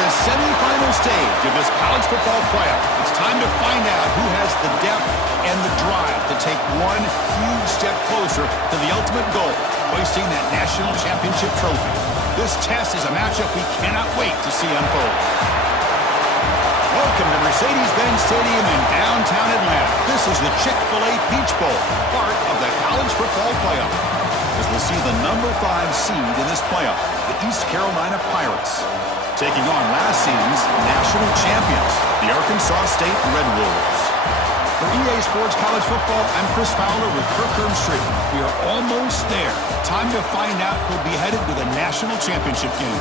the semifinal stage of this college football playoff. It's time to find out who has the depth and the drive to take one huge step closer to the ultimate goal, hoisting that national championship trophy. This test is a matchup we cannot wait to see unfold. Welcome to Mercedes-Benz Stadium in downtown Atlanta. This is the Chick-fil-A Peach Bowl, part of the college football playoff. As we'll see the number 5 seed in this playoff, the East Carolina Pirates, taking on last season's national champions, the Arkansas State Red Wolves. For EA Sports College Football, I'm Chris Fowler with Kirk Street. We are almost there. Time to find out who'll be headed to the national championship game.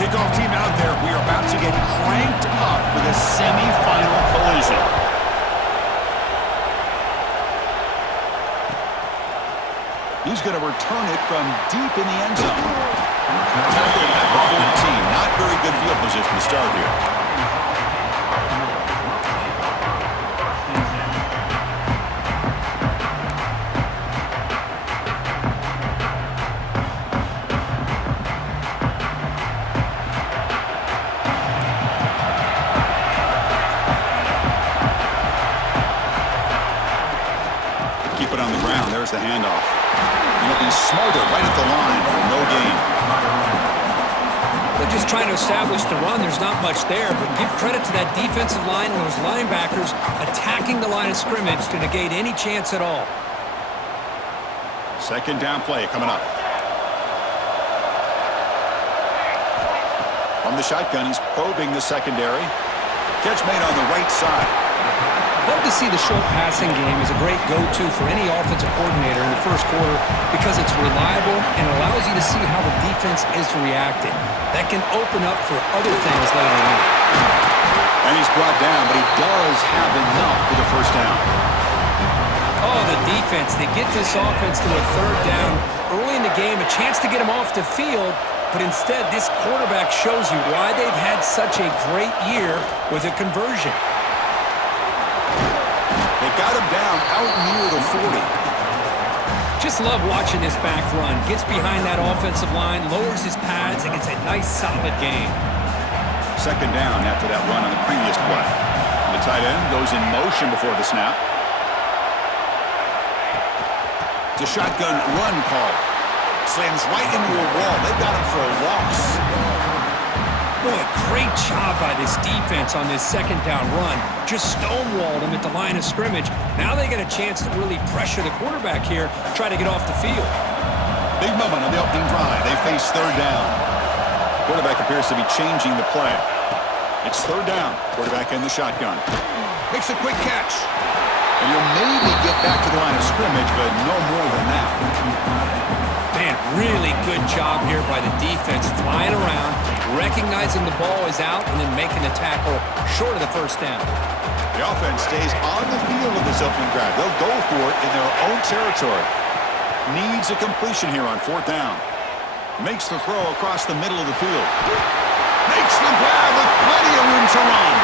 Kickoff team out there. We are about to get cranked up for the semifinal collision. He's going to return it from deep in the end zone. Tackle at the 14. Not very good field position to start here. Keep it on the ground. There's the handoff. He'll be smothered right at the line for no gain. They're just trying to establish the run. There's not much there, but give credit to that defensive line and those linebackers attacking the line of scrimmage to negate any chance at all. Second down play coming up. From the shotgun, he's probing the secondary. Catch made on the right side. Love to see the short passing game as a great go-to for any offensive coordinator in the first quarter because it's reliable and allows you to see how the defense is reacting. That can open up for other things later on. And he's brought down, but he does have enough for the first down. Oh, the defense. They get this offense to a third down early in the game, a chance to get him off the field, but instead this quarterback shows you why they've had such a great year with a conversion. They got him down out near the 40. Just love watching this back run. Gets behind that offensive line, lowers his pads, and gets a nice, solid gain. Second down after that run on the previous play. The tight end goes in motion before the snap. It's a shotgun run call. Slams right into a wall. They got him for a loss. Boy, great job by this defense on this second down run. Just stonewalled him at the line of scrimmage. Now they get a chance to really pressure the quarterback here, try to get off the field. Big moment on the opening drive. They face third down. Quarterback appears to be changing the play. It's third down. Quarterback in the shotgun. Makes a quick catch. And he'll maybe get back to the line of scrimmage, but no more than that. Man, really good job here by the defense, flying around, recognizing the ball is out, and then making the tackle short of the first down. The offense stays on the field in this opening drive. They'll go for it in their own territory. Needs a completion here on fourth down. Makes the throw across the middle of the field. Makes the grab with plenty of room to run.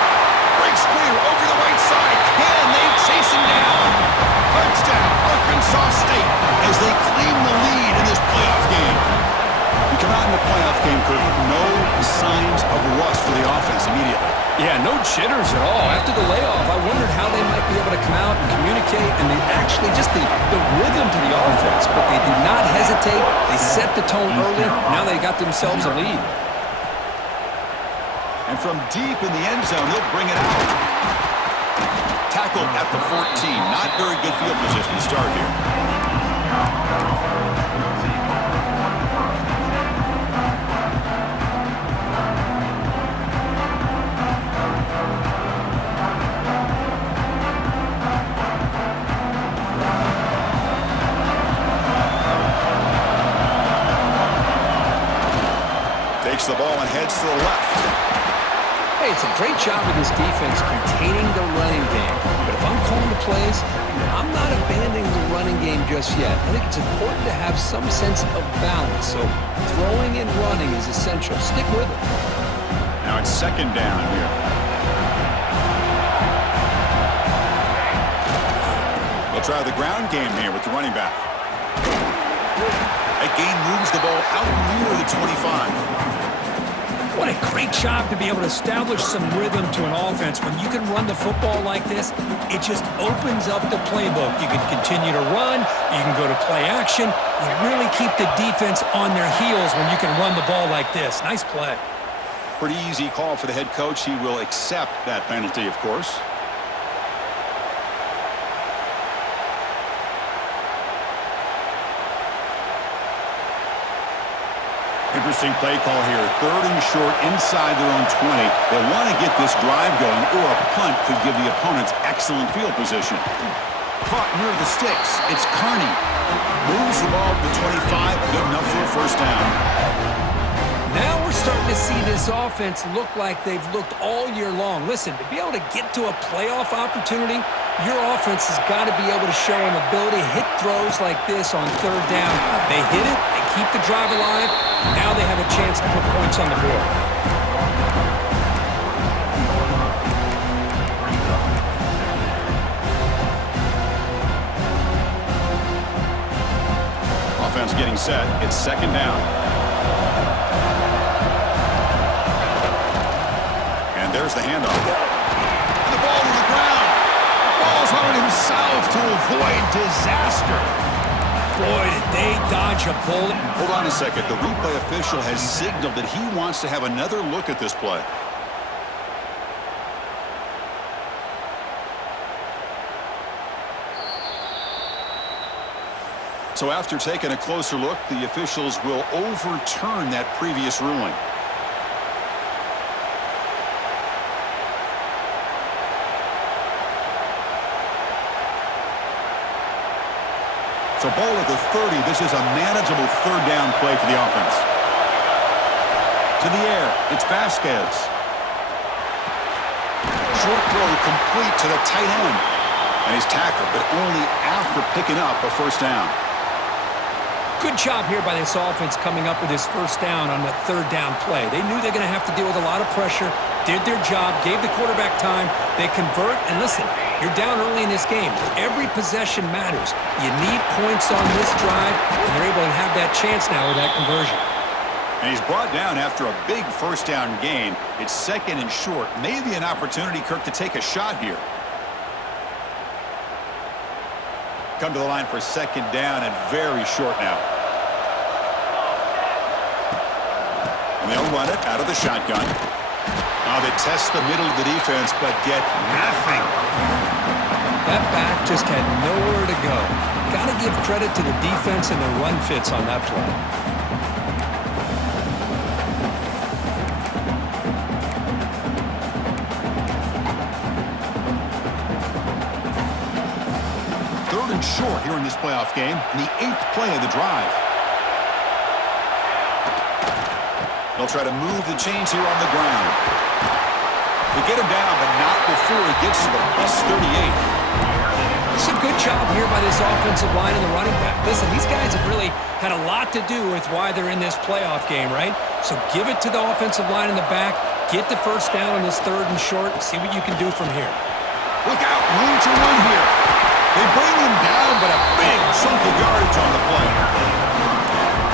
Breaks clear over the right side. Can they chase him down? Touchdown, Arkansas State, as they claim the lead in this playoff game. We come out in the playoff game, Kirk, no signs of rust for the offense immediately. Yeah, no jitters at all. After the layoff, I wondered how they might be able to come out and communicate, and they actually just the rhythm to the offense, but they did not hesitate. They set the tone early. Now they got themselves a lead. And from deep in the end zone, they'll bring it out. Tackled at the 14. Not very good field position to start here. Takes the ball and heads to the left. Hey, it's a great job of this defense containing the running game. But if I'm calling the plays, I'm not abandoning the running game just yet. I think it's important to have some sense of balance. So throwing and running is essential. Stick with it. Now it's second down here. They'll try the ground game here with the running back. That gain moves the ball out near the 25. What a great job to be able to establish some rhythm to an offense. When you can run the football like this, it just opens up the playbook. You can continue to run. You can go to play action. You really keep the defense on their heels when you can run the ball like this. Nice play. Pretty easy call for the head coach. He will accept that penalty, of course. Interesting play call here. 3rd and short inside their own 20. They want to get this drive going, or a punt could give the opponents excellent field position. Caught near the sticks. It's Kearney. Moves the ball to the 25. Good enough for a first down. Now we're starting to see this offense look like they've looked all year long. Listen, to be able to get to a playoff opportunity, your offense has got to be able to show an ability to hit throws like this on 3rd down. They hit it, they keep the drive alive. Now they have a chance to put points on the board. Offense getting set. It's 2nd down. And there's the handoff. And the ball to the ground. Falls on it himself to avoid disaster. Boy, did they dodge a bullet. Hold on a second. The replay official has signaled that he wants to have another look at this play. So after taking a closer look, the officials will overturn that previous ruling. So ball at the 30. This is a manageable 3rd down play for the offense. To the air. It's Vasquez. Short throw complete to the tight end. And he's tackled, but only after picking up a first down. Good job here by this offense coming up with this first down on the 3rd down play. They knew they're going to have to deal with a lot of pressure, did their job, gave the quarterback time. They convert, and listen, you're down early in this game. Every possession matters. You need points on this drive, and they're able to have that chance now with that conversion. And he's brought down after a big first down gain. It's 2nd and short. Maybe an opportunity, Kirk, to take a shot here. Come to the line for 2nd down and very short now. And they'll run it out of the shotgun. They test the middle of the defense, but get nothing. That back just had nowhere to go. Got to give credit to the defense and the run fits on that play. Short here in this playoff game, and the 8th play of the drive. They'll try to move the chains here on the ground. They get him down, but not before he gets to the +38. It's a good job here by this offensive line and the running back. Listen, these guys have really had a lot to do with why they're in this playoff game, right? So give it to the offensive line in the back, get the first down on this 3rd and short, and see what you can do from here. Look out, room to run here. They bring him down, but a big chunk of yardage on the play.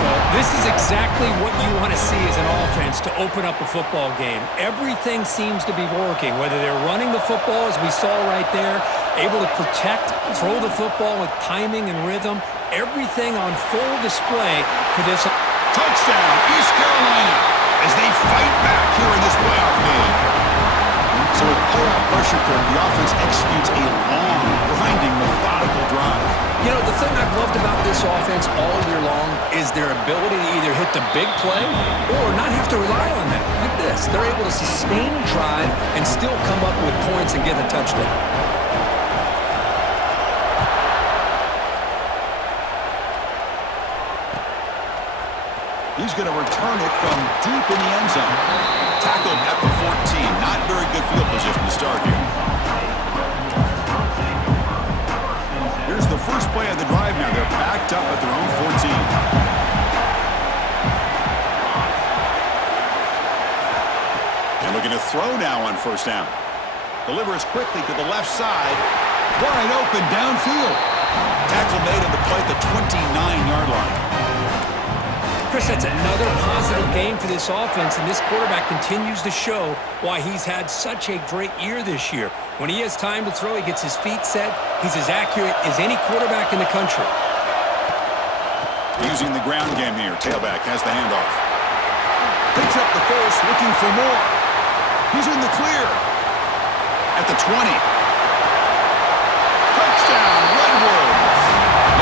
Well, this is exactly what you want to see as an offense to open up a football game. Everything seems to be working, whether they're running the football, as we saw right there, able to protect, throw the football with timing and rhythm, everything on full display for this. Touchdown, East Carolina, as they fight back here in this playoff game. So with pull-out pressure, the offense executes a long, grinding, methodical drive. You know, the thing I've loved about this offense all year long is their ability to either hit the big play or not have to rely on that. Like this. They're able to sustain a drive and still come up with points and get a touchdown. He's going to return it from deep in the end zone. Tackled at the 14. Not very good field position to start here. Here's the first play of the drive now. They're backed up at their own 14. And Looking to throw now on first down. Delivers quickly to the left side. Wide open downfield. Tackle made on the play at the 29-yard line. Chris, that's another positive game for this offense, and this quarterback continues to show why he's had such a great year this year. When he has time to throw, he gets his feet set. He's as accurate as any quarterback in the country. Using the ground game here. Tailback has the handoff. Picks up the first, looking for more. He's in the clear. At the 20. Touchdown, Red Wolves.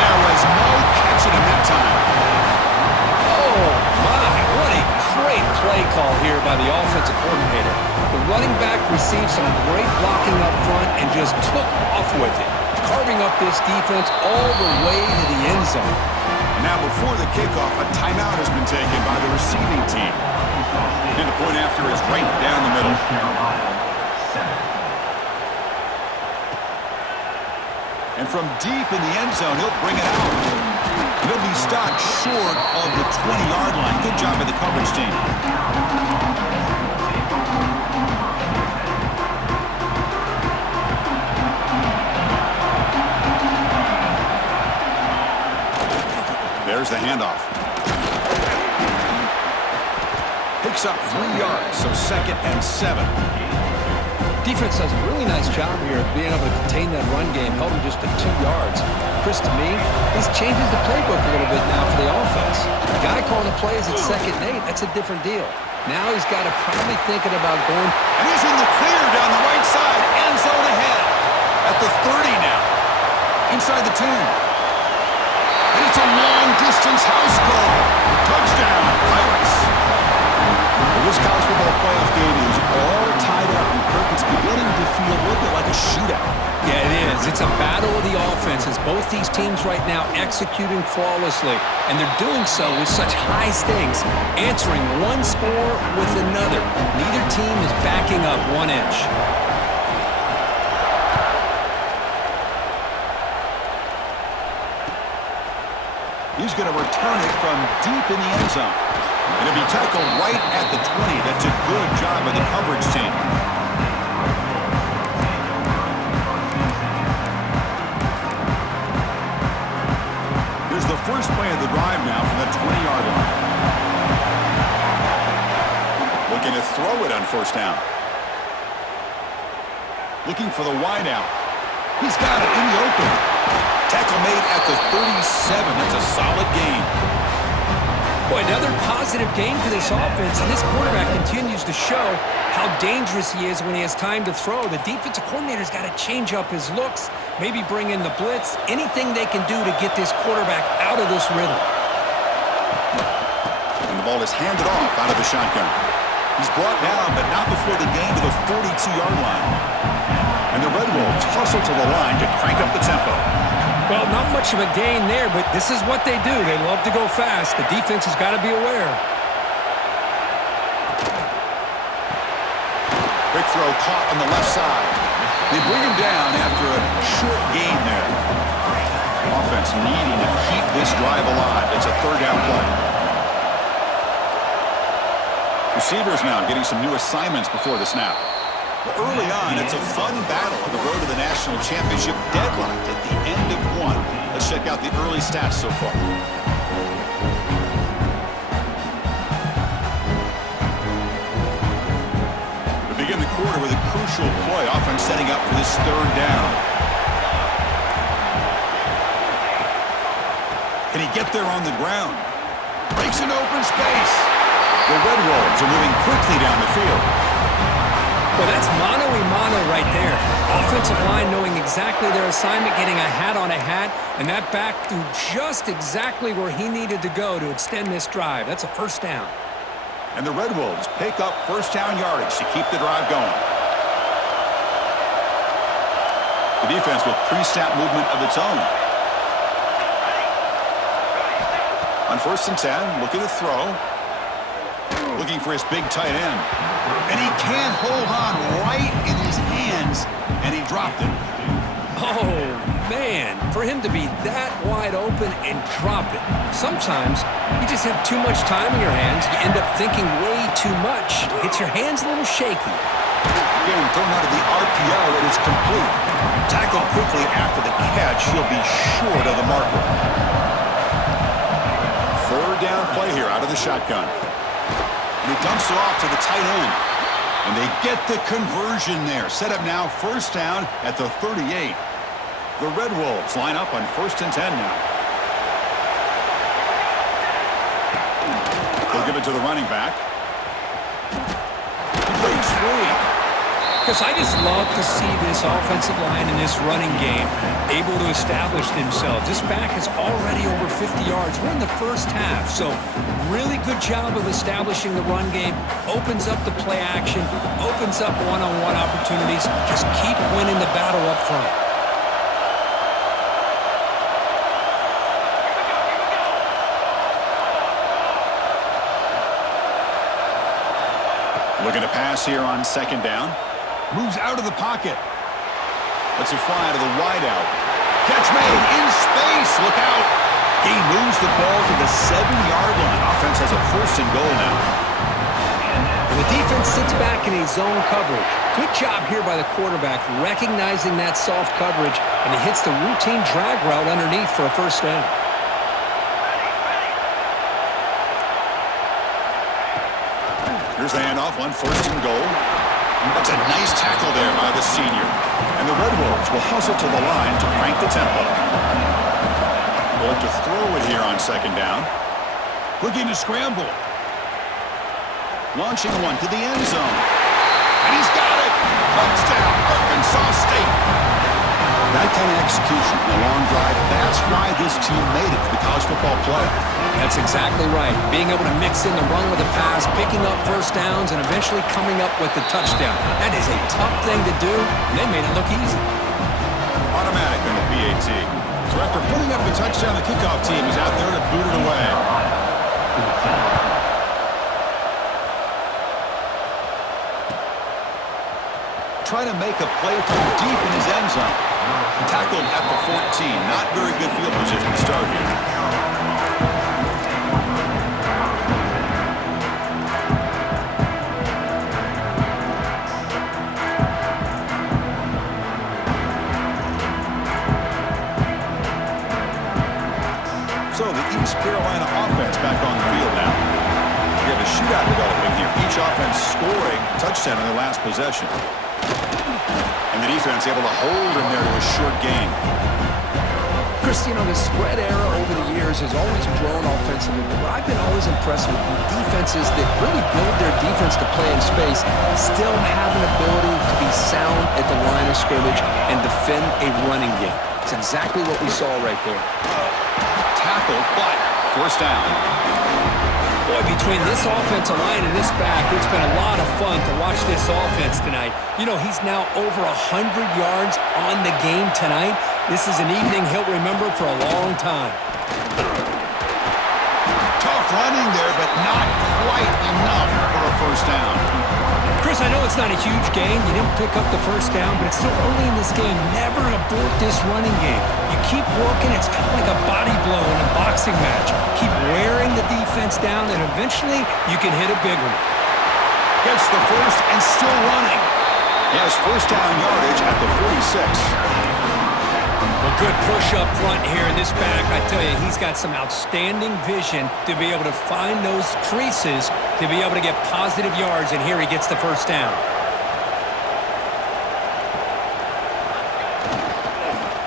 There was no catching him that time. Oh, my, what a great play call here by the offensive coordinator. The running back received some great blocking up front and just took off with it, carving up this defense all the way to the end zone. Now, before the kickoff, a timeout has been taken by the receiving team. And the point after is right down the middle. And from deep in the end zone, he'll bring it out. He'll be stopped short of the 20-yard line. Good job by the coverage team. There's the handoff. Picks up 3 yards, so 2nd and 7. Defense does a really nice job here of being able to contain that run game, held him just at 2 yards. Chris, to me, this changes the playbook a little bit now for the offense. The guy calling the plays at 2nd and 8, that's a different deal. Now he's got to probably thinking about going. And he's in the clear down the right side, end zone ahead. At the 30 now, inside the 10. And it's a long-distance house call. Touchdown, Pirates. This college football playoff game is all tied up, and Kirk, it's beginning to feel a little bit like a shootout. Yeah, it is. It's a battle of the offenses. Both these teams right now executing flawlessly, and they're doing so with such high stakes, answering one score with another. Neither team is backing up 1 inch. He's going to return it from deep in the end zone. And it'll be tackled right at the 20. That's a good job by the coverage team. Here's the first play of the drive now from the 20-yard line. Looking to throw it on first down. Looking for the wideout. He's got it in the open. Tackle made at the 37. That's a solid gain. Boy, another positive game for this offense, and this quarterback continues to show how dangerous he is when he has time to throw. The defensive coordinator's got to change up his looks, maybe bring in the blitz, anything they can do to get this quarterback out of this rhythm. And the ball is handed off out of the shotgun. He's brought down, but not before the gain to the 42-yard line. And the Red Wolves hustle to the line to crank up the tempo. Well, not much of a gain there, but this is what they do. They love to go fast. The defense has got to be aware. Quick throw caught on the left side. They bring him down after a short gain there. Offense needing to keep this drive alive. It's a 3rd down play. Receivers now getting some new assignments before the snap. But early on, it's a fun battle on the road to the national championship, deadlocked at the end of 1. Let's check out the early stats so far. We begin the quarter with a crucial play. Offense setting up for this 3rd down. Can he get there on the ground? Breaks an open space. The Red Wolves are moving quickly down the field. Well, that's mano-a-mano right there. Offensive line knowing exactly their assignment, getting a hat on a hat, and that back to just exactly where he needed to go to extend this drive. That's a 1st down. And the Red Wolves pick up 1st down yardage to keep the drive going. The defense with pre-snap movement of its own. On 1st and 10, looking to throw. Looking for his big tight end. And he can't hold on right in his hands, and he dropped it. Oh, Man, for him to be that wide open and drop it. Sometimes you just have too much time in your hands. You end up thinking way too much. Gets your hands a little shaky. Again, thrown out of the RPO, it is complete. Tackled quickly after the catch. He'll be short of the marker. Third down play here out of the shotgun. And he dumps it off to the tight end. And they get the conversion there. Set up now, first down at the 38. The Red Wolves line up on 1st and 10 now. They'll give it to the running back. He breaks free. Because I just love to see this offensive line in this running game able to establish themselves. This back is already over 50 yards. We're in the first half, so really good job of establishing the run game. Opens up the play action, opens up one-on-one opportunities. Just keep winning the battle up front. Looking to pass here on 2nd down. Moves out of the pocket. Lets it fly to the wideout. Catch made in space. Look out. He moves the ball to the 7-yard line. Offense has a 1st and goal now. And the defense sits back in a zone coverage. Good job here by the quarterback recognizing that soft coverage, and he hits the routine drag route underneath for a 1st down. Here's the handoff on 1st and goal. That's a nice tackle there by the senior. And the Red Wolves will hustle to the line to crank the tempo. Going to throw it here on 2nd down. Looking to scramble. Launching one to the end zone. And he's got it! Touchdown, Arkansas State! That kind of execution in a long drive, that's why this team made it to the college football playoff. That's exactly right. Being able to mix in the run with the pass, picking up 1st downs, and eventually coming up with the touchdown. That is a tough thing to do, and they made it look easy. Automatic on the PAT. So after putting up the touchdown, the kickoff team is out there to boot it away. Trying to make a play from deep in his end zone. Tackled at the 14. Not very good field position to start here. So the East Carolina offense back on the field now. We have a shootout developing here. Each offense scoring a touchdown in their last possession. And the defense able to hold him there to a short gain. Chris, you know, the spread era over the years has always grown offensively, but I've been always impressed with defenses that really build their defense to play in space, still have an ability to be sound at the line of scrimmage and defend a running game. It's exactly what we saw right there. Tackled, but 1st down. Boy, between this offensive line and this back, it's been a lot of fun to watch this offense tonight. You know, he's now over 100 yards on the game tonight. This is an evening he'll remember for a long time. Tough running there, but not quite enough for a 1st down. Chris, I know it's not a huge gain. You didn't pick up the 1st down, but it's still early in this game. Never abort this running game. You keep working. It's kind of like a body blow in a boxing match. Keep wearing the defense down, and eventually you can hit a big one. Gets the 1st and still running. He has 1st down yardage at the 46. Well, good push up front here in this back. I tell you, he's got some outstanding vision to be able to find those creases, to be able to get positive yards, and here he gets the 1st down.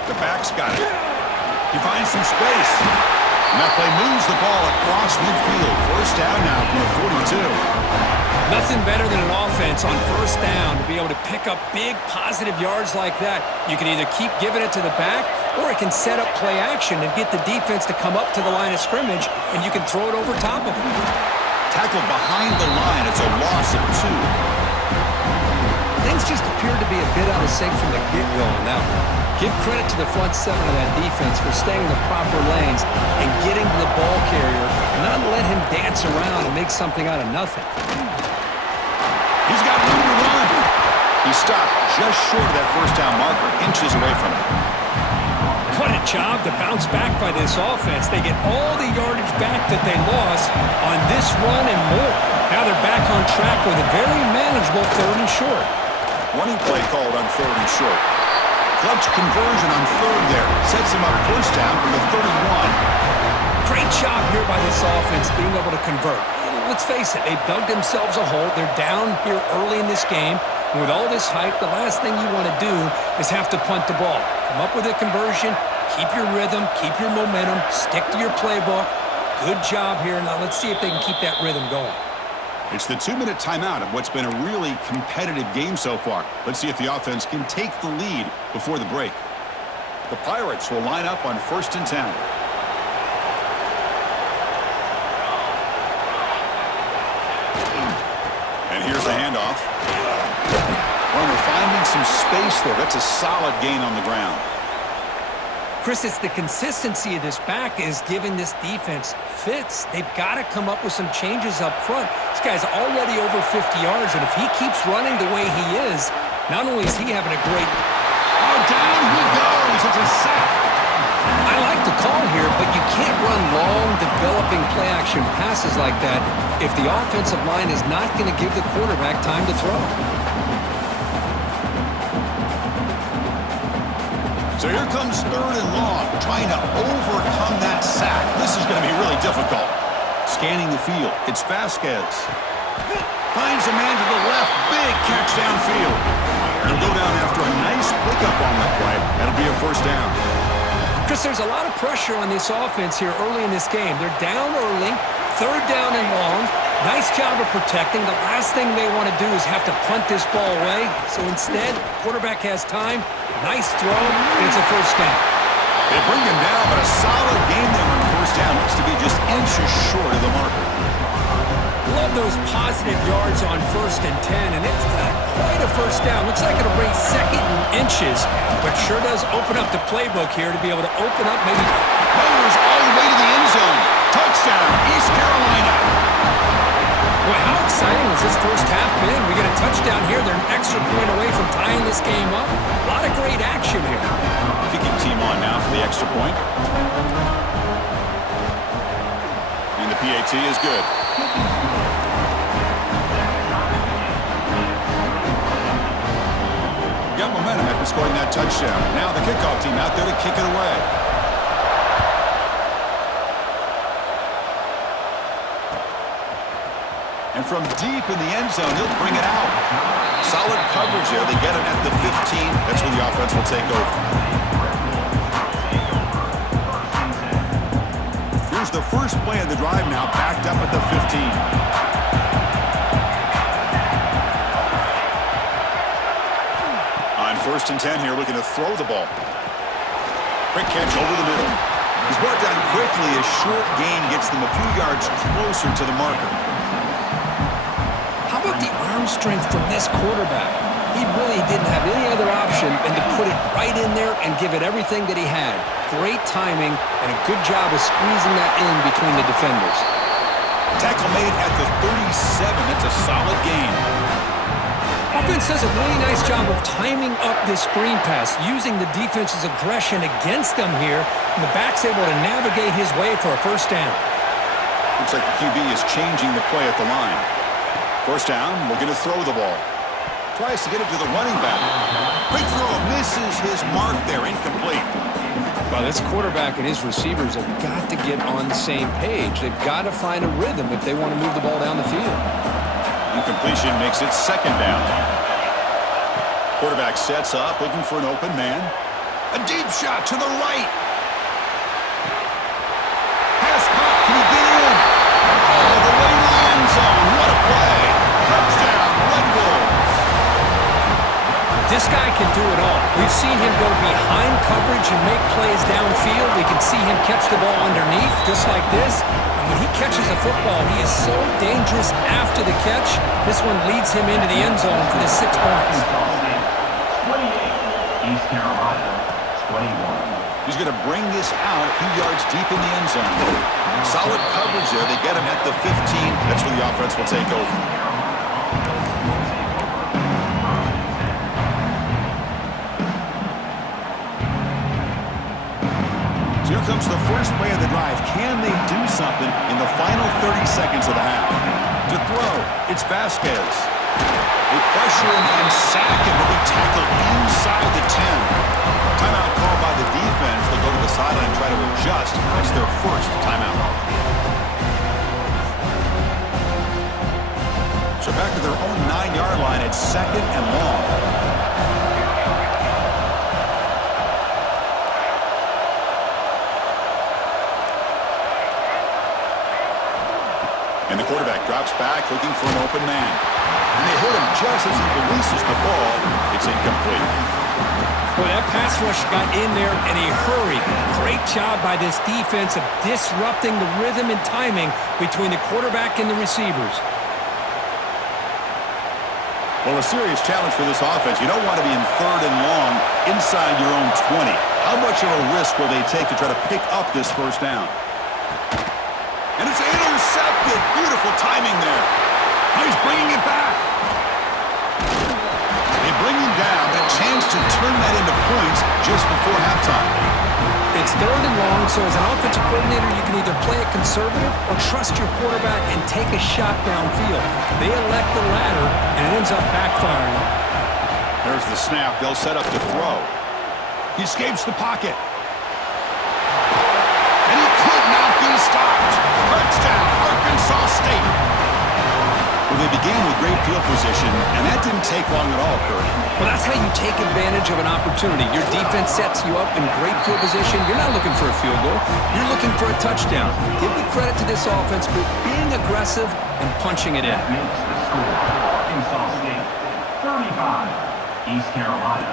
The back's got it. He finds some space. And that play moves the ball across midfield. 1st down now from the 42. Nothing better than an offense on 1st down to be able to pick up big positive yards like that. You can either keep giving it to the back, or it can set up play action and get the defense to come up to the line of scrimmage, and you can throw it over top of them. Tackled behind the line. It's a loss of 2. Things just appeared to be a bit out of sync from the get-go on that one. Give credit to the front 7 of that defense for staying in the proper lanes and getting to the ball carrier, and not let him dance around and make something out of nothing. He's got room to run. He stopped just short of that 1st down marker, inches away from it. What a job to bounce back by this offense. They get all the yardage back that they lost on this run and more. Now they're back on track with a very manageable 3rd and short. Running play called on 3rd and short. Clutch conversion on 3rd there. Sets him up 1st down from the 31. Great job here by this offense being able to convert. Let's face it, they've dug themselves a hole. They're down here early in this game. And with all this hype, the last thing you want to do is have to punt the ball. Come up with a conversion, keep your rhythm, keep your momentum, stick to your playbook. Good job here. Now let's see if they can keep that rhythm going. It's the 2-minute timeout of what's been a really competitive game so far. Let's see if the offense can take the lead before the break. The Pirates will line up on 1st and 10. And here's the handoff. Runner finding some space there. That's a solid gain on the ground. Chris, it's the consistency of this back is giving this defense fits. They've got to come up with some changes up front. This guy's already over 50 yards, and if he keeps running the way he is, not only is he having a great... Oh, down he goes. It's a sack. I like the call here, but you can't run long, developing play-action passes like that if the offensive line is not going to give the quarterback time to throw. So here comes 3rd and long, trying to overcome that sack. This is going to be really difficult. Scanning the field, it's Vasquez. Finds a man to the left, big catch downfield. He'll go down after a nice pickup on that play. That'll be a 1st down. Chris, there's a lot of pressure on this offense here early in this game. They're down early, 3rd down and long. Nice job of protecting. The last thing they want to do is have to punt this ball away. So instead, quarterback has time. Nice throw, and it's a 1st down. They bring him down, but a solid gain there on 1st down. Looks to be just inches short of the marker. Love those positive yards on 1st and 10, and it's quite a 1st down. Looks like it'll bring 2nd and inches, but sure does open up the playbook here to be able to open up maybe... Fires all the way to the end zone. Touchdown, East Carolina. Boy, how exciting has this 1st half been? We get a touchdown here. They're an extra point away from tying this game up. A lot of great action here. Kicking team on now for the extra point. And the PAT is good. Got momentum after scoring that touchdown. Now the kickoff team out there to kick it away. And from deep in the end zone, he'll bring it out. Solid coverage there. They get it at the 15. That's where the offense will take over. Here's the first play of the drive now, backed up at the 15. On 1st and 10 here, looking to throw the ball. Quick catch over the middle. He's brought down quickly. A short gain gets them a few yards closer to the marker. How about the arm strength from this quarterback? He really didn't have any other option than to put it right in there and give it everything that he had. Great timing and a good job of squeezing that in between the defenders. Tackle made at the 37. It's a solid gain. Offense does a really nice job of timing up this screen pass, using the defense's aggression against them here, and the back's able to navigate his way for a 1st down. Looks like the QB is changing the play at the line. 1st down, looking to throw the ball. Tries to get it to the running back. Quick throw, misses his mark there, incomplete. Well, this quarterback and his receivers have got to get on the same page. They've got to find a rhythm if they want to move the ball down the field. Incompletion makes it 2nd down. Quarterback sets up, looking for an open man. A deep shot to the right. Pass caught. Can he get in? All the way to the end zone. What a play. Touchdown, Red Bulls. This guy can do it all. We've seen him go behind coverage and make plays downfield. We can see him catch the ball underneath, just like this. And when he catches the football, he is so dangerous after the catch. This one leads him into the end zone for the 6 points. 28, East Carolina, 21. He's going to bring this out a few yards deep in the end zone. Solid coverage there. They get him at the 15. That's where the offense will take over. comes the first play of the drive. Can they do something in the final 30 seconds of the half? To throw, it's Vasquez. They pressure him and sack him. He'll be tackled inside the 10. Timeout called by the defense. They'll go to the sideline and try to adjust. That's their first timeout. So back to their own 9-yard line. It's 2nd and long. And the quarterback drops back looking for an open man. And they hit him just as he releases the ball. It's incomplete. Boy, that pass rush got in there in a hurry. Great job by this defense of disrupting the rhythm and timing between the quarterback and the receivers. Well, a serious challenge for this offense. You don't want to be in 3rd and long inside your own 20. How much of a risk will they take to try to pick up this first down? And it's intercepted. Beautiful timing there. Now he's bringing it back. They bring him down, but a chance to turn that into points just before halftime. It's 3rd and long, so as an offensive coordinator, you can either play it conservative or trust your quarterback and take a shot downfield. They elect the latter, and it ends up backfiring. There's the snap. They'll set up to throw. He escapes the pocket. And he could not be stopped. Touchdown, Arkansas State. Well, they began with great field position, and that didn't take long at all, Kurt. Well, that's how you take advantage of an opportunity. Your defense sets you up in great field position. You're not looking for a field goal. You're looking for a touchdown. Give the credit to this offense for being aggressive and punching it in. Makes the score. Arkansas State 35, East Carolina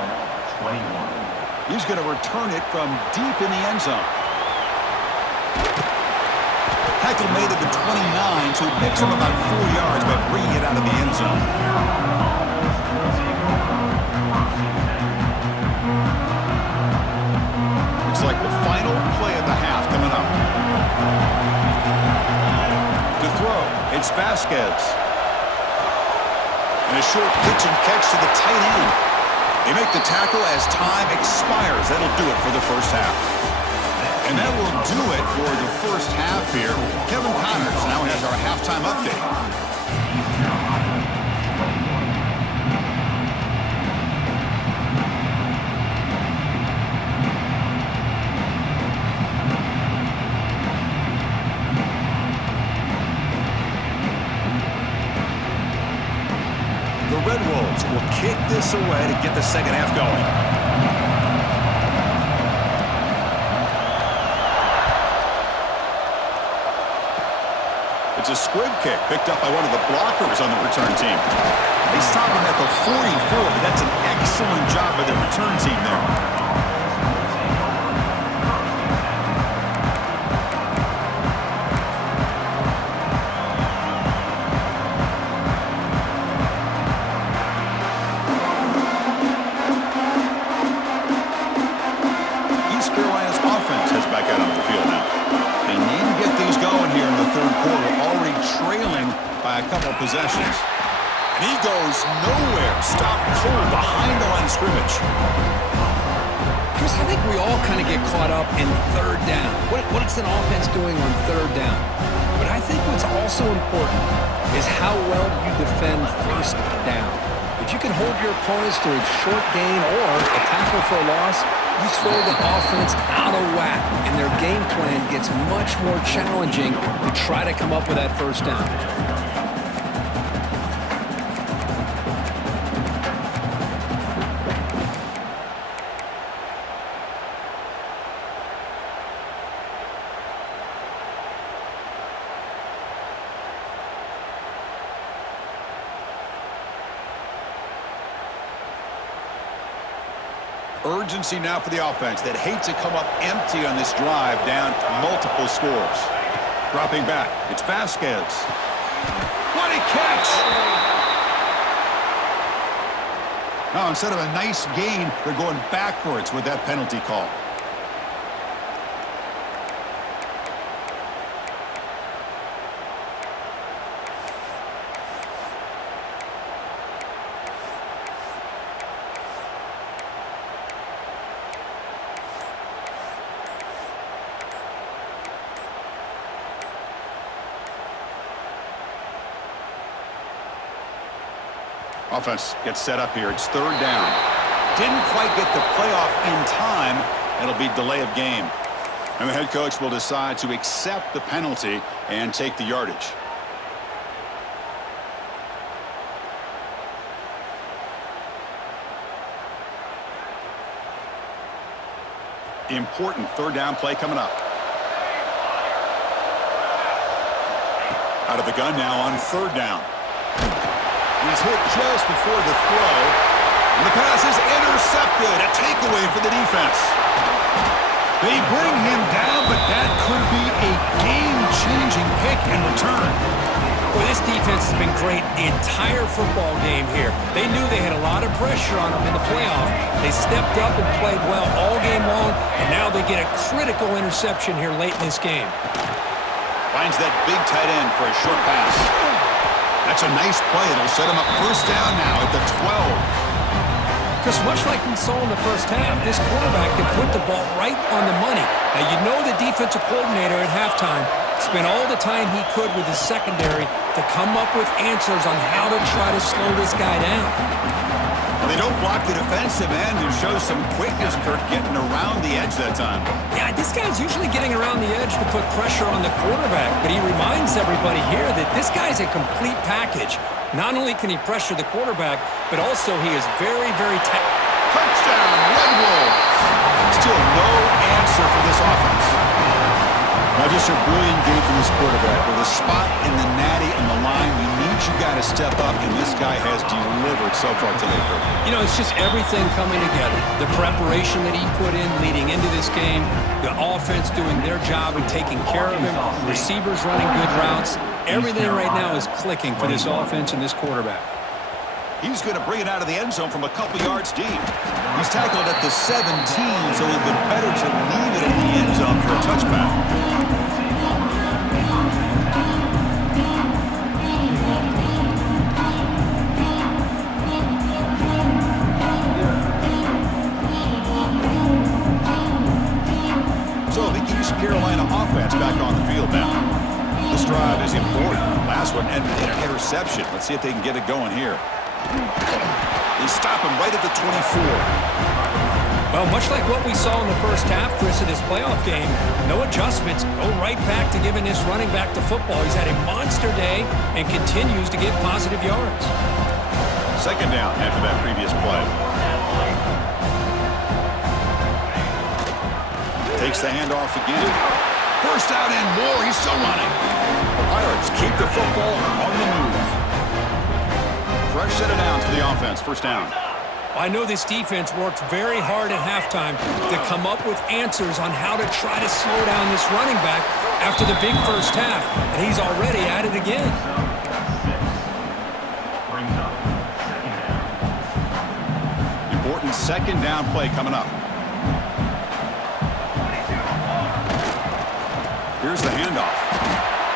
21. He's going to return it from deep in the end zone. Tackle made at the 29, so he picks up about 4 yards by bringing it out of the end zone. Looks like the final play of the half coming up. To throw, it's Vasquez. And a short pitch and catch to the tight end. They make the tackle as time expires. That'll do it for the first half. And that will do it for the first half here. Kevin Connors now has our halftime update. The Red Wolves will kick this away to get the second half going. It's a squib kick picked up by one of the blockers on the return team. They stop him at the 44, but that's an excellent job by the return team there. East Carolina's offense is back out on the field now. They need to get things going here in the third quarter, already trailing by a couple possessions. And he goes nowhere. Stopped cold behind the line of scrimmage. Chris, I think we all kind of get caught up in 3rd down. What is an offense doing on 3rd down? But I think what's also important is how well you defend 1st down. If you can hold your opponents to a short gain or a tackle for a loss, you throw the offense out of whack, and their game plan gets much more challenging to try to come up with that 1st down. Urgency now for the offense that hate to come up empty on this drive down multiple scores. Dropping back, it's Vasquez. What a catch! Now, instead of a nice gain, they're going backwards with that penalty call. Offense gets set up here. It's third down. Didn't quite get the playoff in time. It'll be delay of game. And the head coach will decide to accept the penalty and take the yardage. Important third down play coming up. Out of the gun now on third down. He's hit just before the throw. And the pass is intercepted. A takeaway for the defense. They bring him down, but that could be a game-changing pick in return. Well, this defense has been great the entire football game here. They knew they had a lot of pressure on them in the playoff. They stepped up and played well all game long, and now they get a critical interception here late in this game. Finds that big tight end for a short pass. That's a nice play. It'll set him up first down now at the 12. Because much like we saw in the first half, this quarterback can put the ball right on the money. Now, you know the defensive coordinator at halftime spent all the time he could with his secondary to come up with answers on how to try to slow this guy down. Well, they don't block the defensive end and show some quickness, Kirk, getting around the edge that time. Yeah, this guy's usually getting around the edge to put pressure on the quarterback, but he reminds everybody here that this guy's a complete package. Not only can he pressure the quarterback, but also he is very, very touchdown, Red Wolves! Still no answer for this offense. Now just a brilliant game from this quarterback. With a spot in the natty on the line, we need you guys to step up, and this guy has delivered so far today, Kirk. You know, it's just everything coming together. The preparation that he put in leading into this game, the offense doing their job and taking care of him, receivers running good routes. Everything right now is clicking for this offense and this quarterback. He's going to bring it out of the end zone from a couple yards deep. He's tackled at the 17, so it would have been better to leave it in the end zone for a touchback. So the East Carolina offense back on the field now. This drive is important. Last one ended in an interception. Let's see if they can get it going here. They stop him right at the 24. Well, much like what we saw in the first half, Chris, of this playoff game, no adjustments. Go right back to giving this running back to football. He's had a monster day and continues to get positive yards. Second down after that previous play. Takes the handoff again. First out and more. He's still running. The Pirates keep the football on the move. Fresh set of downs for the offense. First down. I know this defense worked very hard at halftime to come up with answers on how to try to slow down this running back after the big first half, and he's already at it again. Important second down play coming up. Here's the handoff.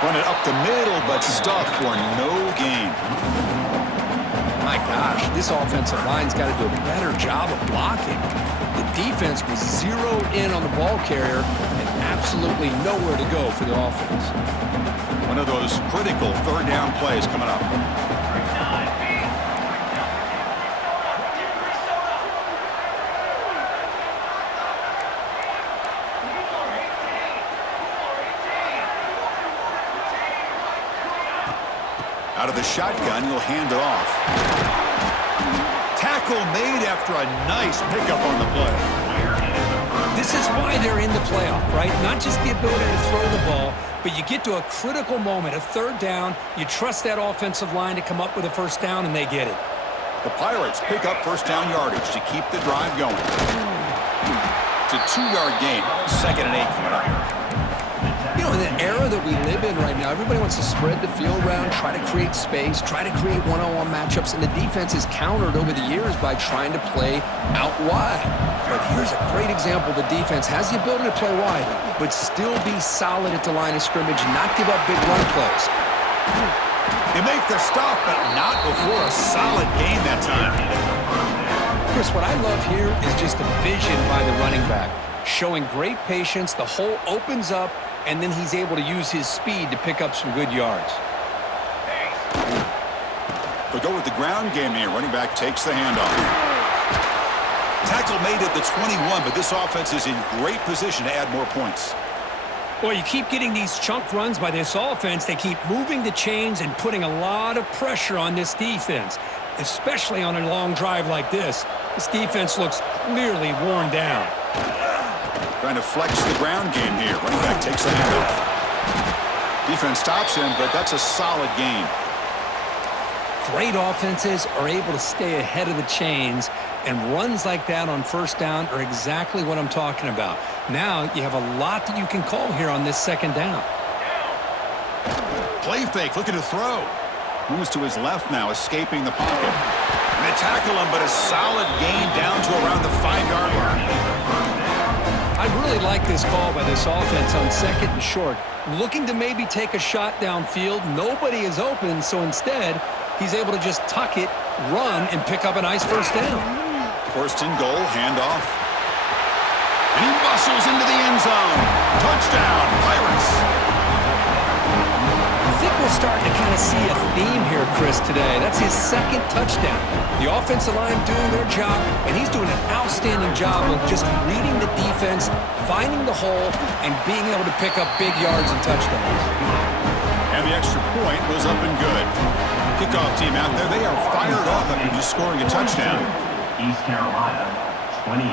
Run it up the middle, but stuffed for no gain. My gosh, this offensive line's got to do a better job of blocking. The defense was zeroed in on the ball carrier and absolutely nowhere to go for the offense. One of those critical third down plays coming up. Out of the shotgun, he'll hand it off. Tackle made after a nice pickup on the play. This is why they're in the playoff, right? Not just the ability to throw the ball, but you get to a critical moment, a third down, you trust that offensive line to come up with a first down, and they get it. The Pirates pick up first down yardage to keep the drive going. It's a 2-yard gain. Second and 8 coming up. You know, in the era that we live in right now, everybody wants to spread the field around, try to create space, try to create one-on-one matchups, and the defense is countered over the years by trying to play out wide. But here's a great example. The defense has the ability to play wide, but still be solid at the line of scrimmage, not give up big run plays. They make the stop, but not before a solid gain that time. Chris, what I love here is just the vision by the running back, showing great patience. The hole opens up, and then he's able to use his speed to pick up some good yards. They'll go with the ground game here. Running back takes the handoff. Tackle made at the 21, but this offense is in great position to add more points. Well, you keep getting these chunk runs by this offense. They keep moving the chains and putting a lot of pressure on this defense, especially on a long drive like this. This defense looks clearly worn down. Trying to flex the ground game here. Running back takes the handoff. Defense stops him, but that's a solid gain. Great offenses are able to stay ahead of the chains, and runs like that on first down are exactly what I'm talking about. Now you have a lot that you can call here on this second down. Play fake, looking to throw. Moves to his left now, escaping the pocket. And they tackle him, but a solid gain down to around the 5-yard line. I really like this call by this offense on second and short. Looking to maybe take a shot downfield. Nobody is open, so instead, he's able to just tuck it, run, and pick up a nice first down. First and goal, handoff. And he muscles into the end zone. Touchdown, Pirates. I think we're starting to kind of see a theme here, Chris, today. That's his second touchdown. The offensive line doing their job, and he's doing an outstanding job of just reading the defense, finding the hole, and being able to pick up big yards and touchdowns. And the extra point was up and good. Kickoff team out there, they are fired up after just scoring a touchdown. East Carolina, 28.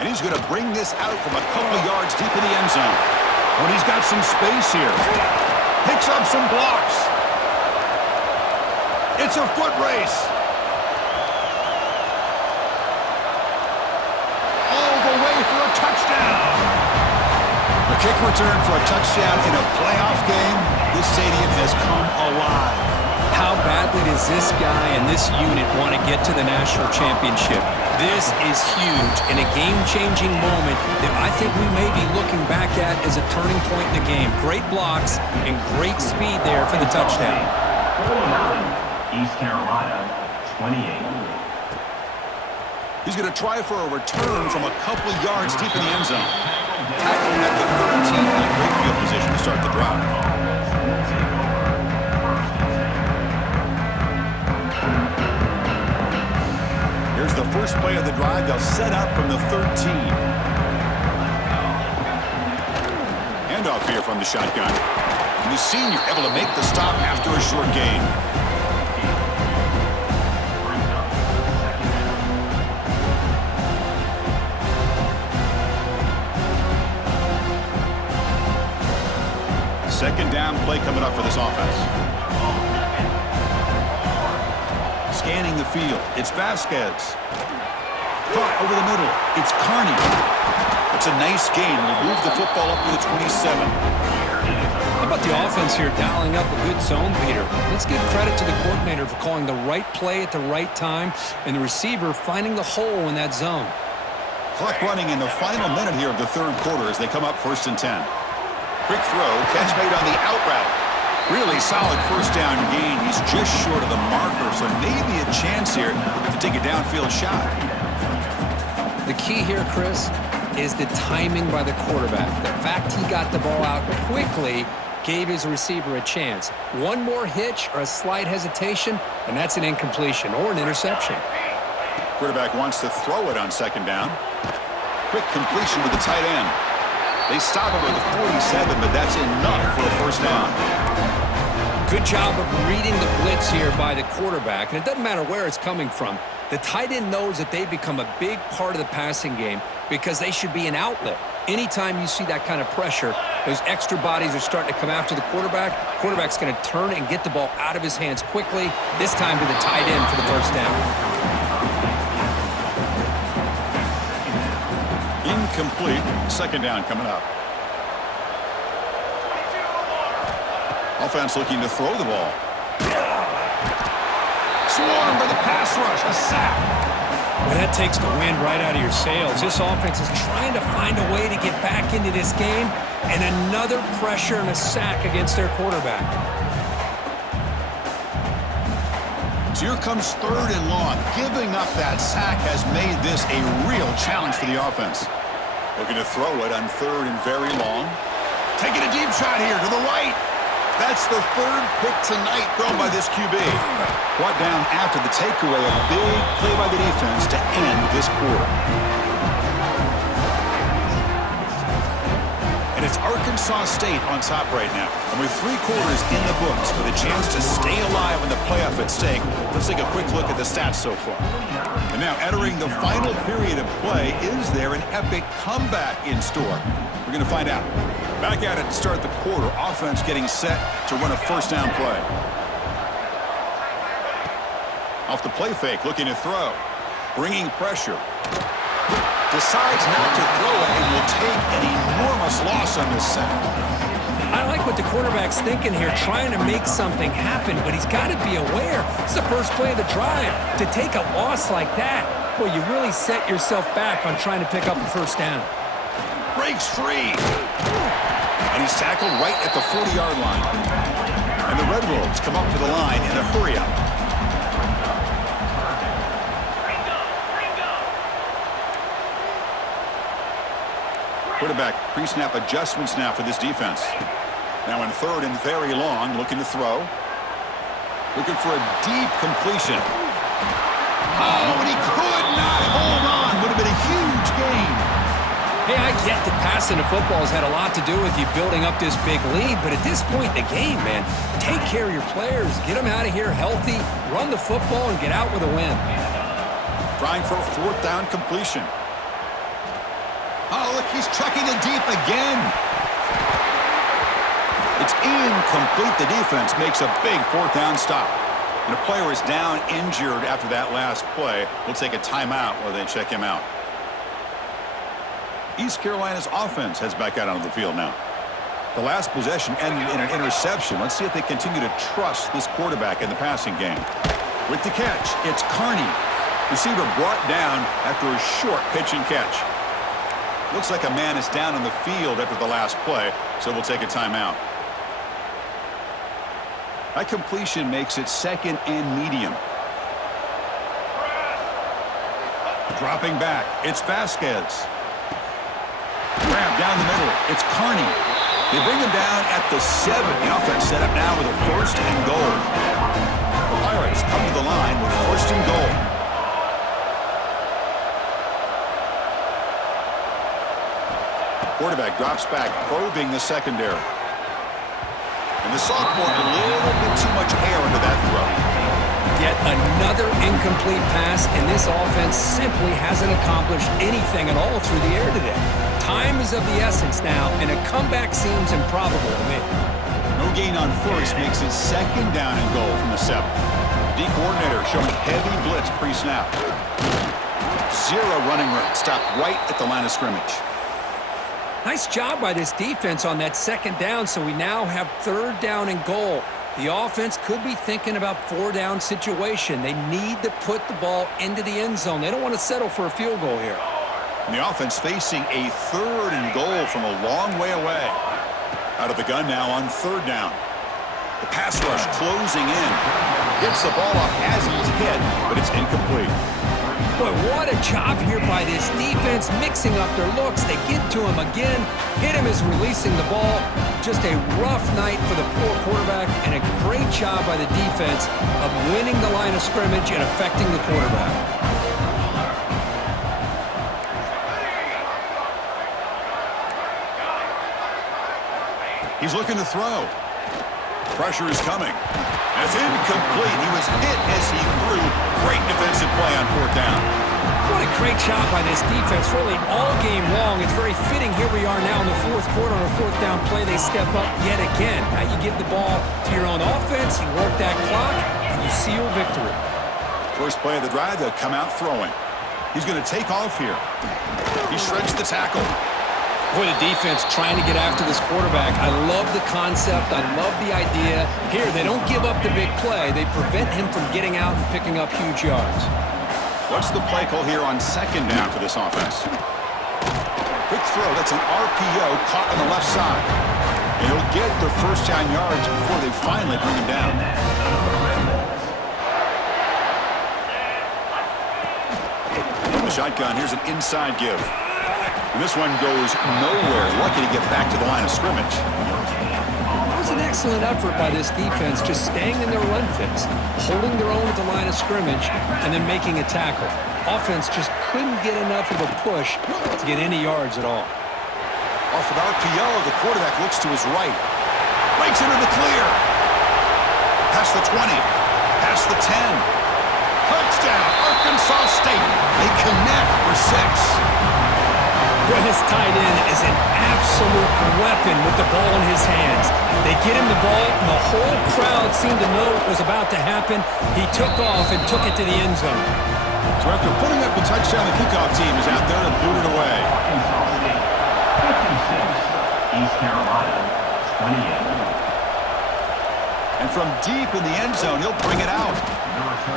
And he's going to bring this out from a couple yards deep in the end zone. When he's got some space here. Picks up some blocks. It's a foot race. All the way for a touchdown. A kick return for a touchdown in a playoff game. This stadium has come alive. How badly does this guy and this unit want to get to the national championship? This is huge and a game-changing moment that I think we may be looking back at as a turning point in the game. Great blocks and great speed there for the touchdown. East Carolina, 28. He's going to try for a return from a couple yards deep in the end zone. Tackling at the 13, in great field position to start the drive. Here's the first play of the drive. They'll set up from the 13. Handoff here from the shotgun. And the senior able to make the stop after a short gain. Second down play coming up for this offense. Scanning the field. It's Vasquez. Caught over the middle. It's Carney. It's a nice gain. We'll move the football up to the 27. How about the offense here dialing up a good zone beater? Let's give credit to the coordinator for calling the right play at the right time and the receiver finding the hole in that zone. Clock running in the final minute here of the third quarter as they come up 1st and 10. Quick throw. Catch made on the out route. Really solid first down gain. He's just short of the marker, so maybe a chance here to take a downfield shot. The key here, Chris, is the timing by the quarterback. The fact he got the ball out quickly gave his receiver a chance. One more hitch or a slight hesitation, and that's an incompletion or an interception. Quarterback wants to throw it on second down. Quick completion with the tight end. They stop him at the 47, but that's enough for a first down. Good job of reading the blitz here by the quarterback, and it doesn't matter where it's coming from. The tight end knows that they become a big part of the passing game because they should be an outlet. Anytime you see that kind of pressure, those extra bodies are starting to come after the quarterback. Quarterback's going to turn and get the ball out of his hands quickly, this time to the tight end for the first down. Incomplete. Second down coming up. Offense looking to throw the ball. Swarmed by the pass rush. A sack. Well, that takes the wind right out of your sails. This offense is trying to find a way to get back into this game, and another pressure and a sack against their quarterback. So here comes 3rd and long. Giving up that sack has made this a real challenge for the offense. Looking to throw it on 3rd and very long. Taking a deep shot here to the right. That's the third pick tonight thrown by this QB. Brought down after the takeaway, a big play by the defense to end this quarter. And it's Arkansas State on top right now. And with 3 quarters in the books with a chance to stay alive in the playoff at stake, let's take a quick look at the stats so far. And now entering the final period of play, is there an epic comeback in store? We're going to find out. Back at it to start the quarter. Offense getting set to run a first down play. Off the play fake, looking to throw. Bringing pressure. Decides not to throw it and will take an enormous loss on this sack. I like what the quarterback's thinking here, trying to make something happen, but he's got to be aware. It's the first play of the drive. To take a loss like that, well, you really set yourself back on trying to pick up a first down. Breaks free. And he's tackled right at the 40-yard line. And the Red Wolves come up to the line in a hurry-up. Quarterback pre-snap adjustments now for this defense. Now in third and very long, looking to throw. Looking for a deep completion. Oh, and he could not hold on. Would have been a huge gain. Hey, I get that passing the football has had a lot to do with you building up this big lead, but at this point in the game, man, take care of your players. Get them out of here healthy, run the football, and get out with a win. Trying for a fourth down completion. Oh, look, he's chucking it deep again. It's incomplete. The defense makes a big fourth down stop. And a player is down injured after that last play. We'll take a timeout while they check him out. East Carolina's offense heads back out onto the field now. The last possession ended in an interception. Let's see if they continue to trust this quarterback in the passing game. With the catch, it's Carney. Receiver brought down after a short pitch and catch. Looks like a man is down on the field after the last play, so we'll take a timeout. That completion makes it second and medium. Dropping back, it's Vasquez. Grab down the middle, it's Carney. They bring him down at the 7. The offense set up now with a first and goal. The Pirates come to the line with first and goal. Quarterback drops back, probing the secondary. And the sophomore, a little bit too much air into that throw. Yet another incomplete pass, and this offense simply hasn't accomplished anything at all through the air today. Time is of the essence now, and a comeback seems improbable to me. No gain on first makes it second down and goal from the 7. D coordinator showing heavy blitz pre-snap. 0 running room, stopped right at the line of scrimmage. Nice job by this defense on that second down, so we now have third down and goal. The offense could be thinking about 4-down situation. They need to put the ball into the end zone. They don't want to settle for a field goal here. And the offense facing a third and goal from a long way away. Out of the gun now on third down. The pass rush closing in. Gets the ball off as he's hit, but it's incomplete. Boy, what a job here by this defense, mixing up their looks. They get to him again, hit him as releasing the ball. Just a rough night for the poor quarterback, and a great job by the defense of winning the line of scrimmage and affecting the quarterback. He's looking to throw. Pressure is coming. It's incomplete. He was hit as he threw. Great defensive play on fourth down. What a great job by this defense, really all game long. It's very fitting. Here we are now in the fourth quarter on a fourth down play. They step up yet again. Now you give the ball to your own offense, you work that clock, and you seal victory. First play of the drive, they'll come out throwing. He's going to take off here. He shreds the tackle. Boy, the defense trying to get after this quarterback. I love the concept. I love the idea. Here, they don't give up the big play. They prevent him from getting out and picking up huge yards. What's the play call here on second down for this offense? Quick throw. That's an RPO caught on the left side. And he'll get the first down yards before they finally bring him down. From the shotgun, here's an inside give. And this one goes nowhere. Lucky to get back to the line of scrimmage. was an excellent effort by this defense, just staying in their run fits, holding their own at the line of scrimmage, and then making a tackle. Offense just couldn't get enough of a push to get any yards at all. Off an RPO, the quarterback looks to his right. Breaks into the clear. Past the 20. Past the 10. Touchdown, Arkansas State. They connect for 6. Well, this tight end is an absolute weapon with the ball in his hands. They get him the ball, and the whole crowd seemed to know what was about to happen. He took off and took it to the end zone. So after putting up the touchdown, the kickoff team is out there to boot it away. Arkansas State 56, East Carolina 28. And from deep in the end zone, he'll bring it out.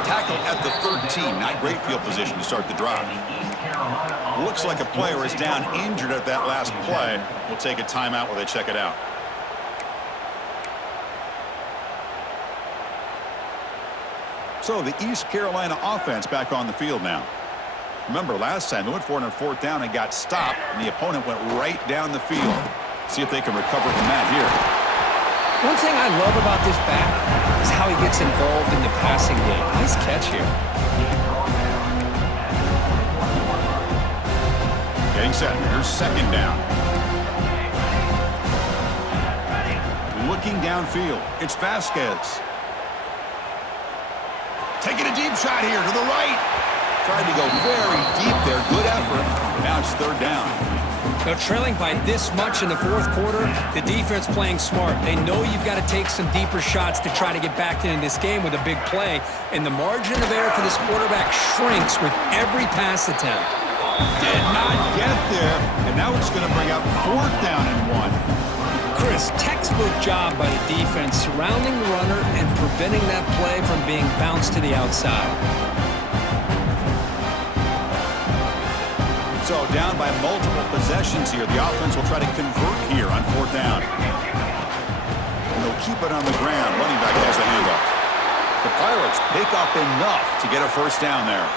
Tackle at the 13. Not great field position to start the drive. Looks like a player is down injured at that last play. We'll take a timeout while they check it out. So the East Carolina offense back on the field now. Remember, last time they went for it on 4th down and got stopped, and the opponent went right down the field. See if they can recover from that here. One thing I love about this back is how he gets involved in the passing game. Nice catch here. Getting set. Here's 2nd down. Looking downfield. It's Vasquez. Taking a deep shot here to the right. Tried to go very deep there. Good effort. Now it's 3rd down. Now, trailing by this much in the 4th quarter, the defense playing smart. They know you've got to take some deeper shots to try to get back into this game with a big play. And the margin of error for this quarterback shrinks with every pass attempt. Did not get there. And now it's going to bring up 4th down and 1. Chris, textbook job by the defense surrounding the runner and preventing that play from being bounced to the outside. So down by multiple possessions here. The offense will try to convert here on 4th down. And they'll keep it on the ground. Running back has the handoff. The Pirates pick up enough to get a 1st down there.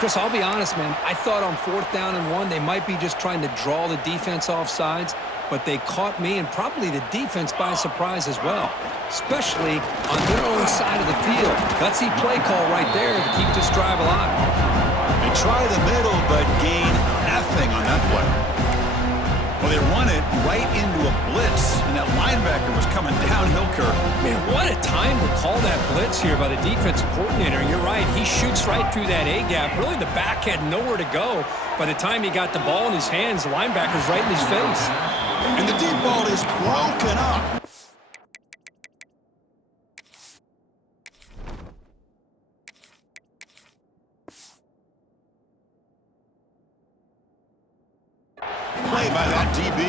Chris, I'll be honest, man. I thought on 4th down and 1, they might be just trying to draw the defense off sides, but they caught me and probably the defense by surprise as well, especially on their own side of the field. Gutsy play call right there to keep this drive alive. They try the middle, but gain nothing on that play. Well, they run it right into a blitz, and that linebacker was coming downhill, Kirk. Man, what a time to call that blitz here by the defensive coordinator. You're right, he shoots right through that A-gap. Really, the back had nowhere to go. By the time he got the ball in his hands, the linebacker's right in his face. And the deep ball is broken up. Play by that DB.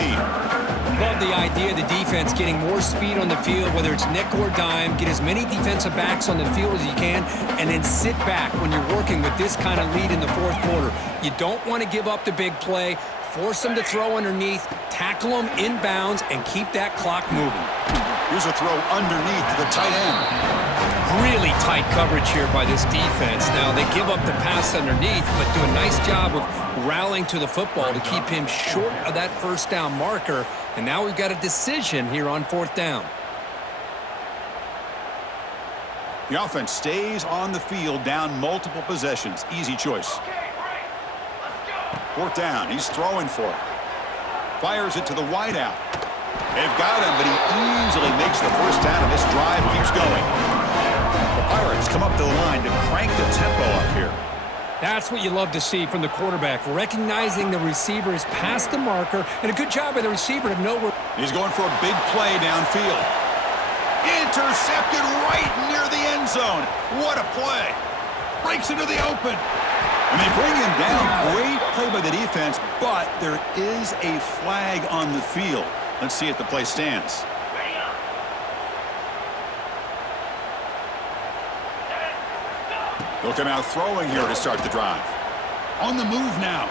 Love the idea of the defense getting more speed on the field, whether it's nickel or dime, get as many defensive backs on the field as you can, and then sit back when you're working with this kind of lead in the 4th quarter. You don't want to give up the big play, force them to throw underneath, tackle them inbounds, and keep that clock moving. Here's a throw underneath to the tight end. Really tight coverage here by this defense. Now, they give up the pass underneath, but do a nice job of rallying to the football to keep him short of that 1st down marker. And now we've got a decision here on 4th down. The offense stays on the field, down multiple possessions. Easy choice. 4th down. He's throwing for it. Fires it to the wideout. They've got him, but he easily makes the 1st down, and this drive keeps going. The Pirates come up to the line to crank the tempo up here. That's what you love to see from the quarterback, recognizing the receiver is past the marker, and a good job by the receiver to know where. He's going for a big play downfield. Intercepted right near the end zone. What a play. Breaks into the open. And they bring him down. Great play by the defense, but there is a flag on the field. Let's see if the play stands. They'll come out throwing here to start the drive. On the move now.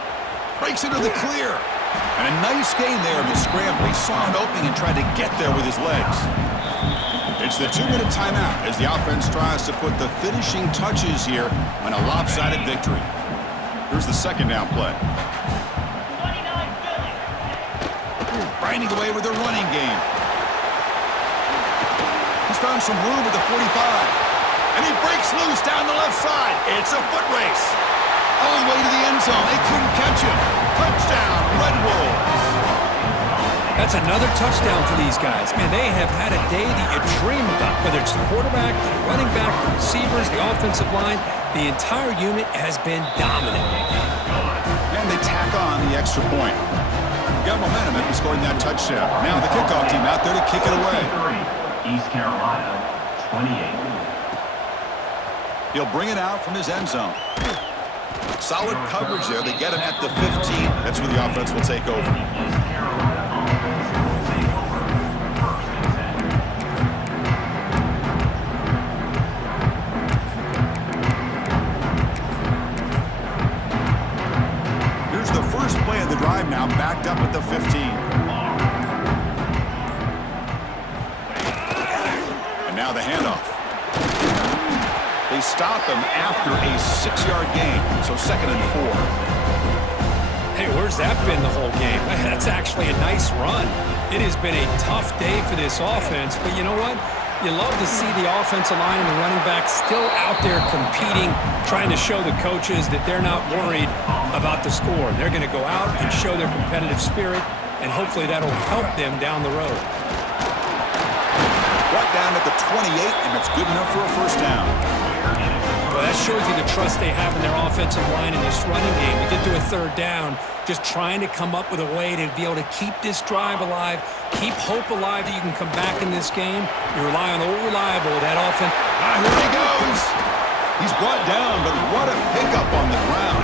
Breaks into the clear. And a nice gain there in the scramble. He saw an opening and tried to get there with his legs. It's the 2-minute timeout as the offense tries to put the finishing touches here on a lopsided victory. Here's the 2nd down play. Grinding away with the running game. He's found some room at the 45. And he breaks loose down the left side. It's a foot race. All the way to the end zone. They couldn't catch him. Touchdown, Red Wolves. That's another touchdown for these guys. Man, they have had a day that you dream about, whether it's the quarterback, the running back, the receivers, the offensive line. The entire unit has been dominant. And they tack on the extra point. Got momentum after scoring that touchdown. Now the kickoff team out there to kick it away. East Carolina, 28. He'll bring it out from his end zone. Solid coverage there. They get him at the 15. That's where the offense will take over. Here's the first play of the drive now, backed up at the 15. And now the handoff. They stop him after a 6-yard gain, so 2nd and 4. Hey, where's that been the whole game? That's actually a nice run. It has been a tough day for this offense, but you know what? You love to see the offensive line and the running back still out there competing, trying to show the coaches that they're not worried about the score. They're going to go out and show their competitive spirit, and hopefully that'll help them down the road. Brought down at the 28, and it's good enough for a first down. Well, that shows you the trust they have in their offensive line in this running game. To get to a 3rd down, just trying to come up with a way to be able to keep this drive alive, keep hope alive that you can come back in this game. You rely on old reliable, that offense. Here he goes. He's brought down, but what a pickup on the ground.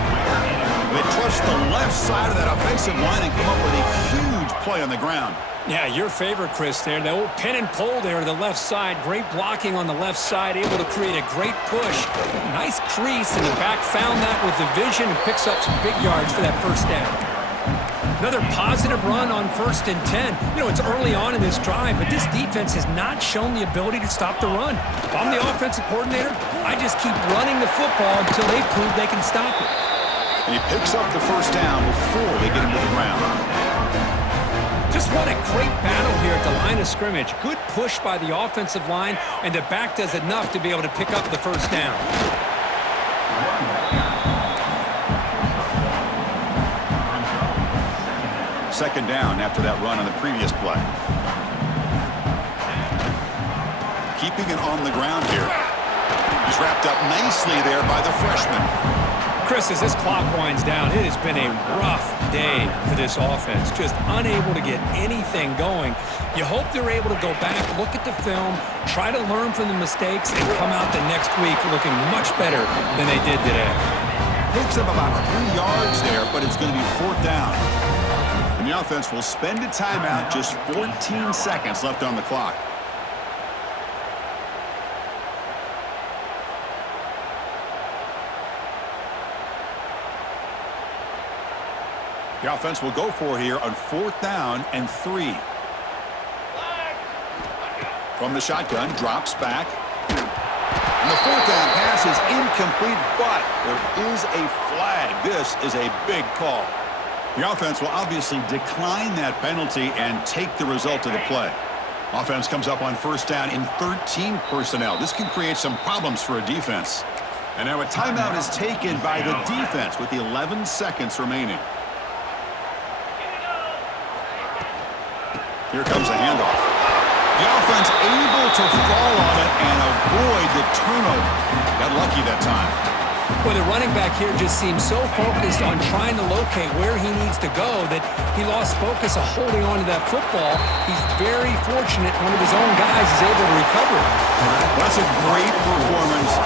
They trust the left side of that offensive line and come up with a huge play on the ground. Yeah, your favorite, Chris, there. The old pin and pull there to the left side. Great blocking on the left side, able to create a great push. Nice crease, and the back found that with the vision and picks up some big yards for that first down. Another positive run on 1st and 10. You know, it's early on in this drive, but this defense has not shown the ability to stop the run. If I'm the offensive coordinator, I just keep running the football until they prove they can stop it. And he picks up the first down before they get him to the ground. Just what a great battle here at the line of scrimmage. Good push by the offensive line, and the back does enough to be able to pick up the first down. Second down after that run on the previous play. Keeping it on the ground here. He's wrapped up nicely there by the freshman. Chris, as this clock winds down, it has been a rough day for this offense. Just unable to get anything going. You hope they're able to go back, look at the film, try to learn from the mistakes, and come out the next week looking much better than they did today. Picks up about 3 yards there, but it's going to be 4th down. And the offense will spend a timeout, just 14 seconds left on the clock. The offense will go for here on 4th down and 3. From the shotgun, drops back. And the 4th down pass is incomplete, but there is a flag. This is a big call. The offense will obviously decline that penalty and take the result of the play. Offense comes up on 1st down in 13 personnel. This can create some problems for a defense. And now a timeout is taken by the defense with 11 seconds remaining. Here comes a handoff. The offense able to fall on it and avoid the turnover. Got lucky that time. Well, the running back here just seems so focused on trying to locate where he needs to go that he lost focus of holding on to that football. He's very fortunate one of his own guys is able to recover it. That's a great performance.